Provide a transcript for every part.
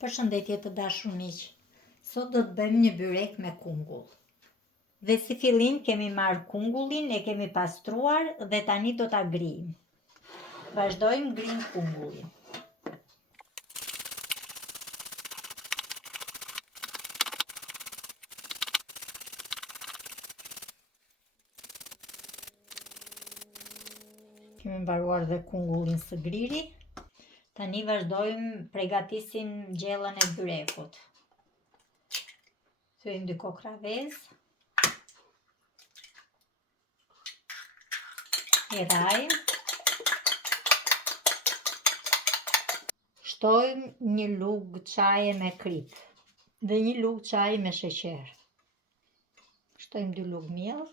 Përshëndetje të dashur miq. Sot do të bëjmë një byrek me kungull. Dhe si fillim kemi marrë kungullin, e kemi pastruar dhe tani do ta grijim. Vazhdojmë grijim kungullin. Kemi mbaruar dhe kungullin së griri. Tani vazhdojmë përgatisim gjellën e byrekut. Thyejmë 2 kokra vezë. E rajmë. Shtojmë 1 lugë çaje me krip dhe 1 lugë çaje me sheqer. Shtojmë 2 lugë miell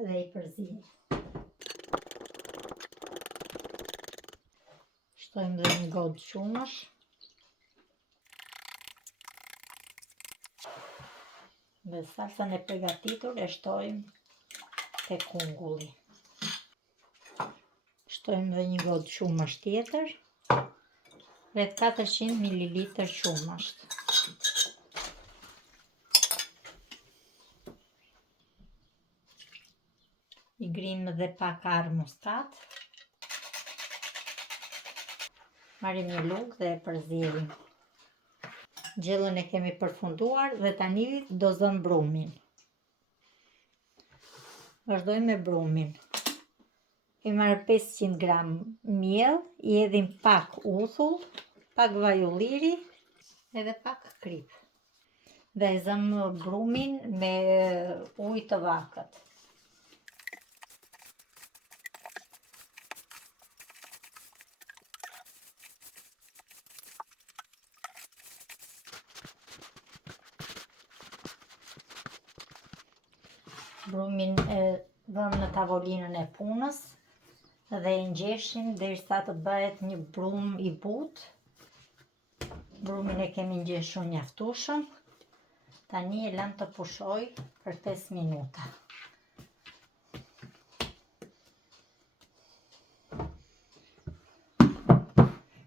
dhe i përzijmë. Shtojmë dhe 1 godë qumësh. Dhe salsën e përgatitur e shtojmë te kungulli. Shtojmë dhe 1 godë qumësh tjetër. Rreth 400 ml qumësht. I grijmë dhe pak arë muskat. Marrim 1 lugë dhe e përzielim. Gjellën e kemi përfunduar dhe tani do zëm brumin. Vazhdojmë me brumin. Kemi marrë 500 gram miell, i hedhim pak uthull, pak vaj ulliri edhe pak krip. Dhe e zëm brumin me ujë të vakët. Brumin e vëmë në tavolinën e punës dhe e ngjeshim derisa të bëhet një brum i butë. Brumin e kemi ngjeshur mjaftueshëm. Tani e lëm të pushoj për 5 minuta.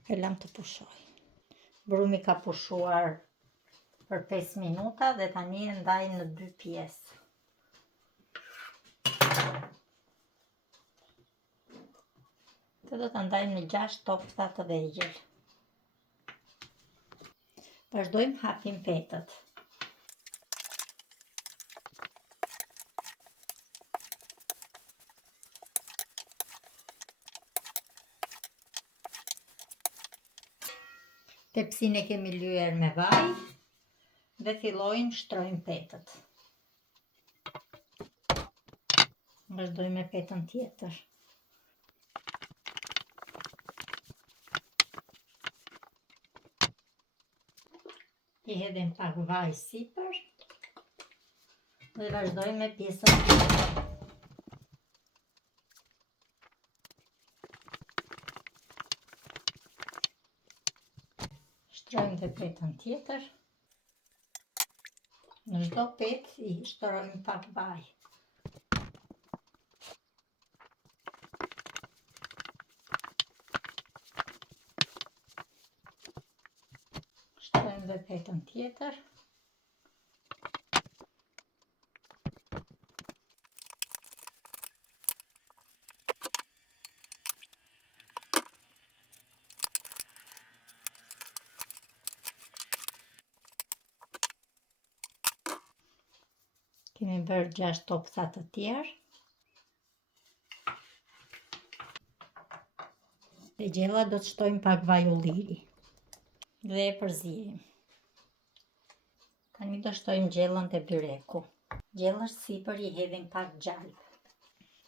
E lëm të pushoj. Brumi ka pushuar për 5 minuta dhe tani e ndaj në 2 pjesë. Të do të ndajmë në 6 topsa të vegjël. Vazhdojmë hapim petët. Tepsinë e kemi lyer me vaj dhe fillojmë shtrojmë petët. Vazhdojmë me petën tjetër. I hedhim pak vaj sipër dhe vazhdojmë me pjesën tjetër. Shtrojmë dhe petën tjetër. Në çdo petë i shtrojmë pak vaj. Shtrojmë dhe petën tjetër. Kemi bërë 6 topsa të tjerë. Dhe gjella do të shtojmë pak vaj ulliri. Dhe e përzijim. Tani do shtojmë gjellën te byreku. Gjellës sipër i hedhim pak gjalp.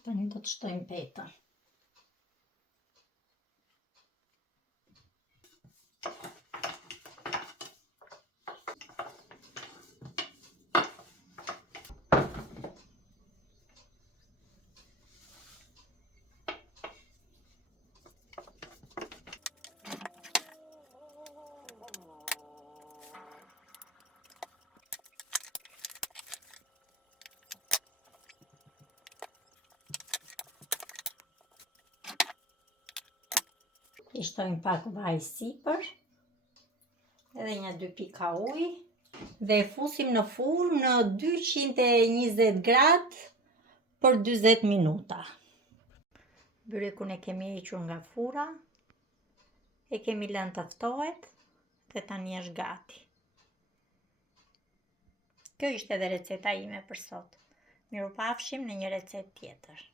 Tani do të shtojmë petën. I shtojmë pak vaj sipër, edhe një 2 pika ujë, dhe e fusim në furn në 220 gradë për 40 minuta. Byrekun e kemi hequr nga fura, e kemi lënë të ftohet dhe tani është gati. Kjo ishte edhe receta ime për sot. Mirupafshim në një recetë tjetër.